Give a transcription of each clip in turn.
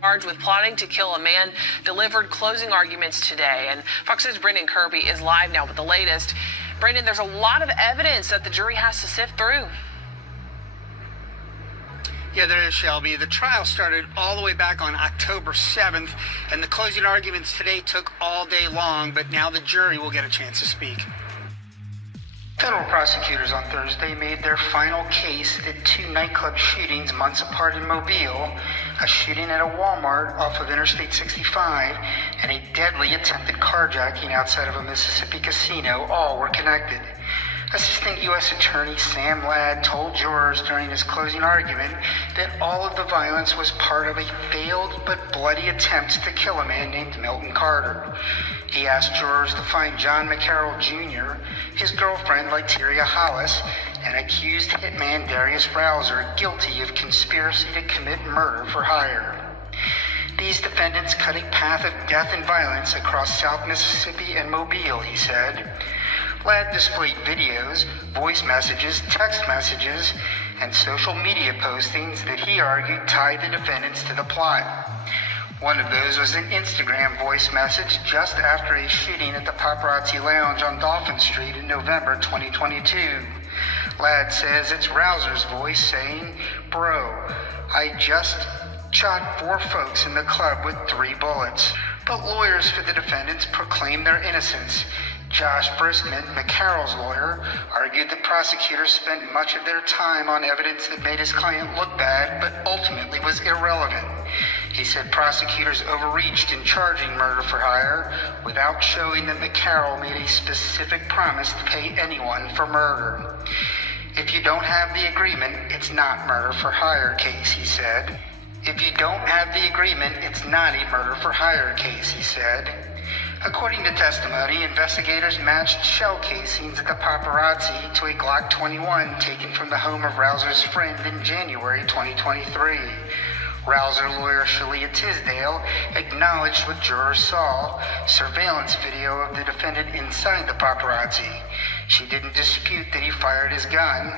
Charged with plotting to kill a man, delivered closing arguments today. And Fox News' Brendan Kirby is live now with the latest. Brendan, there's a lot of evidence that the jury has to sift through. Yeah, there is, Shelby. The trial started all the way back on October 7th, and the closing arguments today took all day long, but now the jury will get a chance to speak. Federal prosecutors on Thursday made their final case at two nightclub shootings months apart in Mobile, a shooting at a Walmart off of Interstate 65, and a deadly attempted carjacking outside of a Mississippi casino. All were connected. Assistant U.S. Attorney Sam Ladd told jurors during his closing argument that all of the violence was part of a failed but bloody attempt to kill a man named Milton Carter. He asked jurors to find John McCarroll Jr., his girlfriend Lyteria Hollis, and accused hitman Darius guilty of conspiracy to commit murder for hire. These defendants cut a path of death and violence across South Mississippi and Mobile, he said. Ladd displayed videos, voice messages, text messages, and social media postings that he argued tied the defendants to the plot. One of those was an Instagram voice message just after a shooting at the Paparazzi Lounge on Dolphin Street in November 2022. Ladd says it's Rausser's voice saying, "Bro, I just shot 4 folks in the club with 3 bullets." But lawyers for the defendants proclaimed their innocence. Josh Briskman, McCarroll's lawyer, argued that prosecutors spent much of their time on evidence that made his client look bad, but ultimately was irrelevant. He said prosecutors overreached in charging murder for hire without showing that McCarroll made a specific promise to pay anyone for murder. If you don't have the agreement, it's not murder for hire case, he said. If you don't have the agreement, it's not a murder for hire case, he said. According to testimony, investigators matched shell casings at the Paparazzi to a Glock 21 taken from the home of Rausser's friend in January 2023. Rausser lawyer Shalia Tisdale acknowledged what jurors saw, surveillance video of the defendant inside the Paparazzi. She didn't dispute that he fired his gun.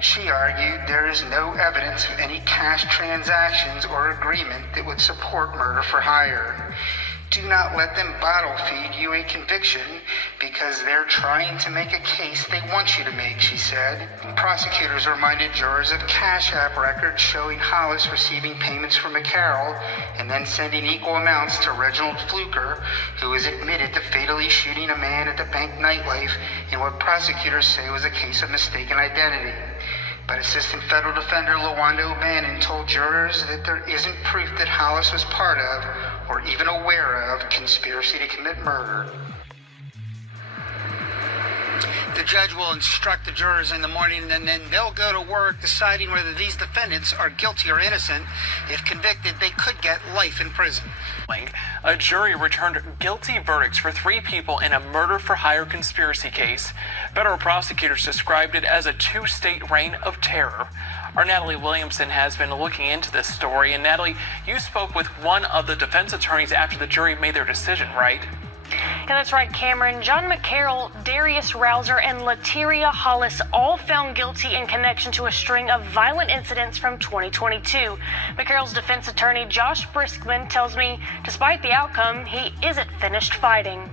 She argued there is no evidence of any cash transactions or agreement that would support murder for hire. Do not let them bottle feed you a conviction because they're trying to make a case they want you to make, she said. Prosecutors reminded jurors of Cash App records showing Hollis receiving payments from McCarroll and then sending equal amounts to Reginald Fluker, who was admitted to fatally shooting a man at the bank nightlife in what prosecutors say was a case of mistaken identity. But Assistant Federal Defender LaWanda O'Bannon told jurors that there isn't proof that Hollis was part of or even aware of conspiracy to commit murder. The judge will instruct the jurors in the morning, and then they'll go to work deciding whether these defendants are guilty or innocent. If convicted, they could get life in prison. A jury returned guilty verdicts for 3 people in a murder-for-hire conspiracy case. Federal prosecutors described it as a 2-state reign of terror. Our Natalie Williamson has been looking into this story. And Natalie, you spoke with one of the defense attorneys after the jury made their decision, right? Yeah, that's right, Cameron. John McCarroll, Darius Rausser, and Lyteria Hollis all found guilty in connection to a string of violent incidents from 2022. McCarroll's defense attorney, Josh Briskman, tells me despite the outcome, he isn't finished fighting.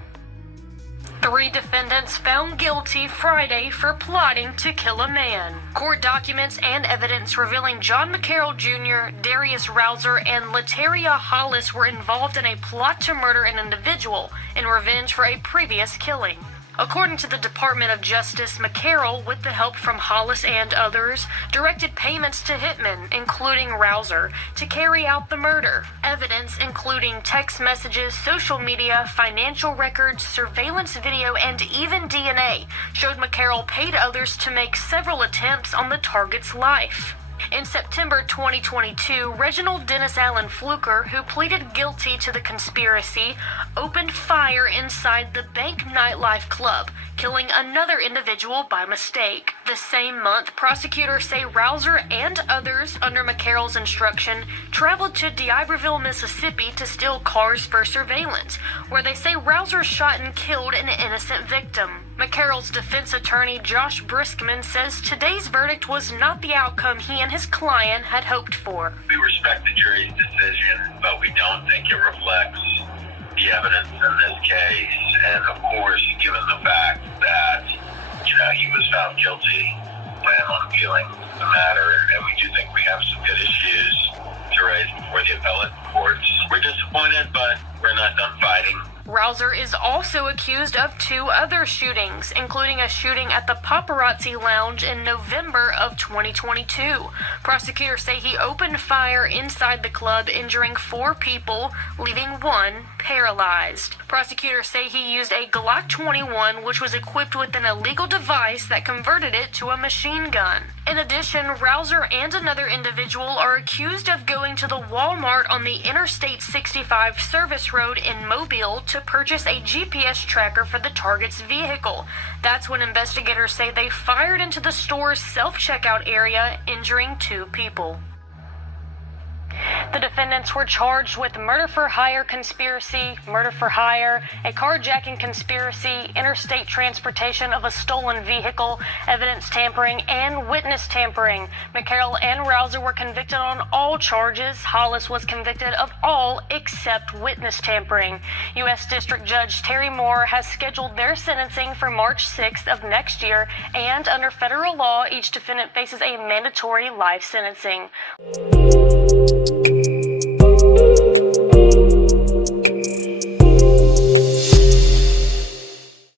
3 defendants found guilty Friday for plotting to kill a man. Court documents and evidence revealing John McCarroll Jr., Darius Rausser, and Lyteria Hollis were involved in a plot to murder an individual in revenge for a previous killing. According to the Department of Justice, McCarroll, with the help from Hollis and others, directed payments to hitmen, including Rausser, to carry out the murder. Evidence, including text messages, social media, financial records, surveillance video, and even DNA, showed McCarroll paid others to make several attempts on the target's life. In September 2022, Reginald Dennis Allen Fluker, who pleaded guilty to the conspiracy, opened fire inside the Bank Nightlife Club, killing another individual by mistake. The same month, prosecutors say Rausser and others, under McCarroll's instruction, traveled to D'Iberville, Mississippi to steal cars for surveillance, where they say Rausser shot and killed an innocent victim. McCarroll's defense attorney Josh Briskman says today's verdict was not the outcome he and his client had hoped for. We respect the jury's decision, but we don't think it reflects the evidence in this case. And of course, given the fact that, he was found guilty, plan on appealing the matter, and we do think we have some good issues to raise before the appellate courts. We're disappointed, but we're not done fighting. Rouser is also accused of 2 other shootings, including a shooting at the Paparazzi Lounge in November of 2022. Prosecutors say he opened fire inside the club, injuring 4 people, leaving 1 paralyzed. Prosecutors say he used a Glock 21, which was equipped with an illegal device that converted it to a machine gun. In addition, Rouser and another individual are accused of going to the Walmart on the Interstate 65 service road in Mobile to purchase a GPS tracker for the target's vehicle. That's when investigators say they fired into the store's self-checkout area, injuring 2 people. The defendants were charged with murder for hire conspiracy, murder for hire, a carjacking conspiracy, interstate transportation of a stolen vehicle, evidence tampering, and witness tampering. McCarroll and Rouser were convicted on all charges. Hollis was convicted of all except witness tampering. U.S. District Judge Terry Moore has scheduled their sentencing for March 6th of next year, and under federal law, each defendant faces a mandatory life sentencing.